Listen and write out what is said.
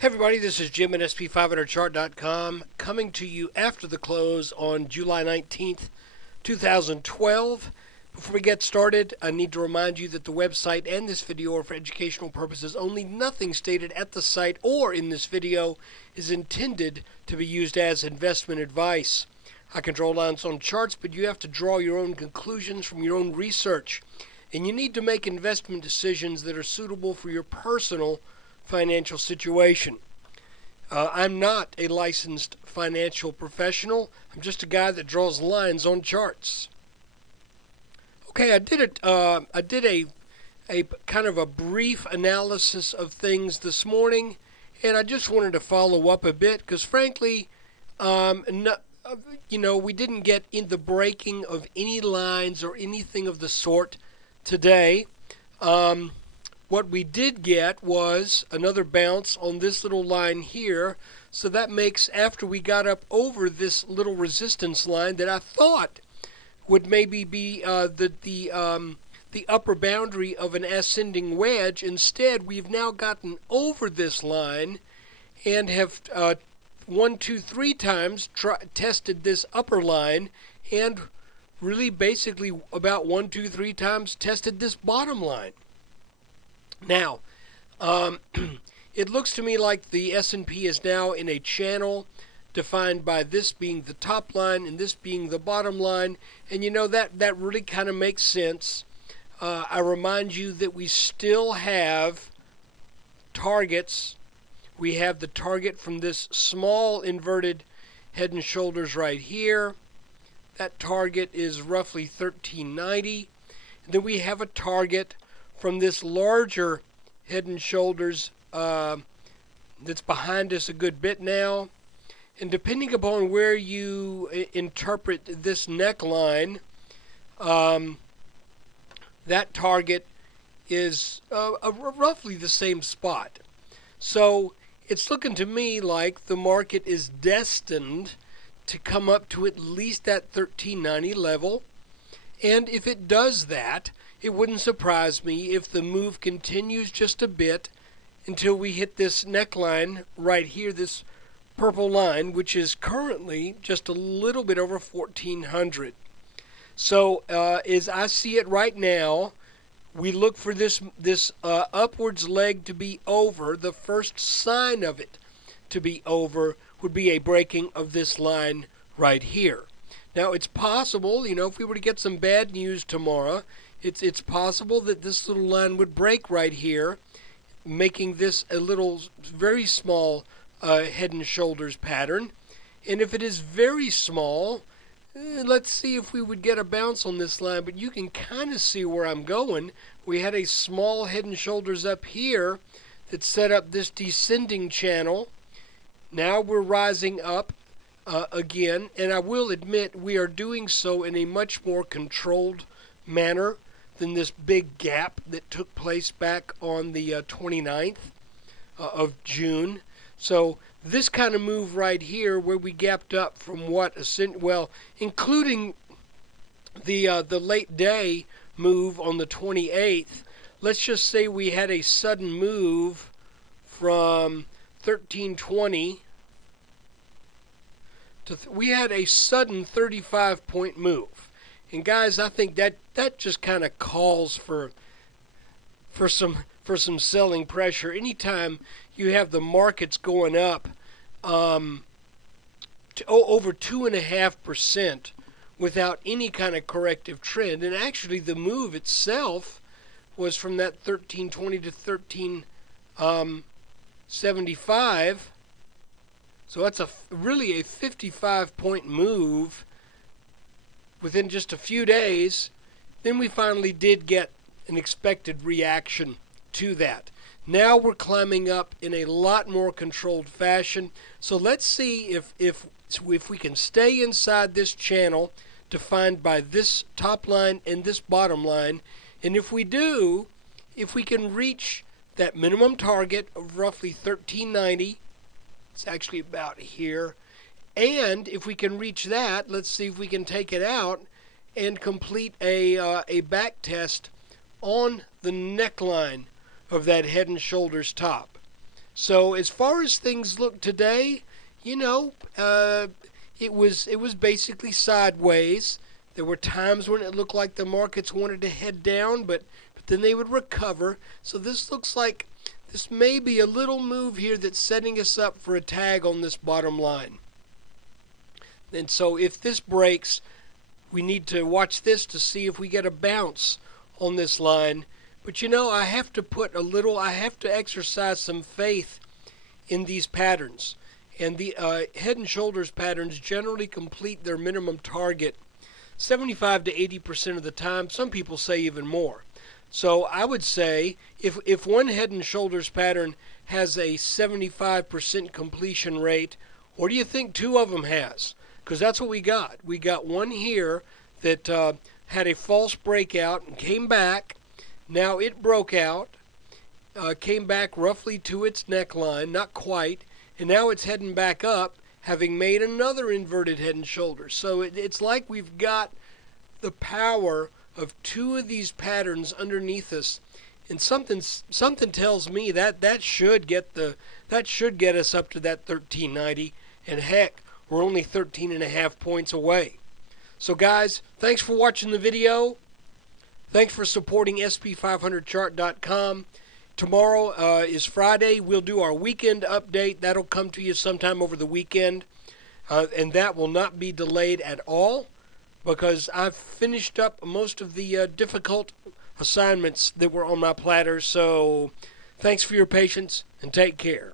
Hey everybody, this is Jim at SP500chart.com coming to you after the close on July 19th, 2012. Before we get started, I need to remind you that the website and this video are for educational purposes only. Nothing stated at the site or in this video is intended to be used as investment advice. I can draw lines on charts, but you have to draw your own conclusions from your own research. And you need to make investment decisions that are suitable for your personal financial situation. I'm not a licensed financial professional. I'm just a guy that draws lines on charts. Okay, I did a kind of a brief analysis of things this morning, and I just wanted to follow up a bit because, frankly, we didn't get in the breaking of any lines or anything of the sort today. What we did get was another bounce on this little line here. So that makes, after we got up over this little resistance line that I thought would maybe be the upper boundary of an ascending wedge, instead we've now gotten over this line and have 1, 2, 3 times tested this upper line, and really basically about 1, 2, 3 times tested this bottom line. Now, it looks to me like the S&P is now in a channel defined by this being the top line and this being the bottom line. And that really kind of makes sense. I remind you that we still have targets. We have the target from this small inverted head and shoulders right here. That target is roughly 1390. And then we have a target from this larger head and shoulders that's behind us a good bit now. And depending upon where you interpret this neckline, that target is roughly the same spot. So it's looking to me like the market is destined to come up to at least that 1390 level. And if it does that, it wouldn't surprise me if the move continues just a bit until we hit this neckline right here, this purple line, which is currently just a little bit over 1400. So as I see it right now, we look for this upwards leg to be over. The first sign of it to be over would be a breaking of this line right here. Now, it's possible, if we were to get some bad news tomorrow, it's possible that this little line would break right here, making this a little very small head and shoulders pattern. And if it is very small, let's see if we would get a bounce on this line. But you can kind of see where I'm going. We had a small head and shoulders up here that set up this descending channel. Now we're rising up again, and I will admit we are doing so in a much more controlled manner than this big gap that took place back on the 29th of June. So this kind of move right here, where we gapped up from including the late day move on the 28th. Let's just say we had a sudden move from 1320 to we had a sudden 35-point move. And guys, I think that just kind of calls for some selling pressure. Anytime you have the markets going up to over 2.5% without any kind of corrective trend, and actually the move itself was from that 1320 to 1375. So that's really a 55-point move within just a few days. Then we finally did get an expected reaction to that. Now we're climbing up in a lot more controlled fashion. So let's see if we can stay inside this channel defined by this top line and this bottom line. And if we do, if we can reach that minimum target of roughly 1390, it's actually about here. And if we can reach that, let's see if we can take it out and complete a back test on the neckline of that head and shoulders top. So as far as things look today, it was basically sideways. There were times when it looked like the markets wanted to head down, but then they would recover. So this looks like this may be a little move here that's setting us up for a tag on this bottom line. And so if this breaks, we need to watch this to see if we get a bounce on this line. But I have to exercise some faith in these patterns. And the head and shoulders patterns generally complete their minimum target 75 to 80% of the time. Some people say even more. So I would say if one head and shoulders pattern has a 75% completion rate, what do you think two of them has? Because that's what we got. We got one here that had a false breakout and came back. Now it broke out, came back roughly to its neckline, not quite, and now it's heading back up, having made another inverted head and shoulders. So it's like we've got the power of two of these patterns underneath us, and something tells me that should get us up to that 1390, and heck, we're only 13.5 points away. So guys, thanks for watching the video. Thanks for supporting SP500chart.com. Tomorrow is Friday. We'll do our weekend update. That'll come to you sometime over the weekend. And that will not be delayed at all because I've finished up most of the difficult assignments that were on my platter. So thanks for your patience and take care.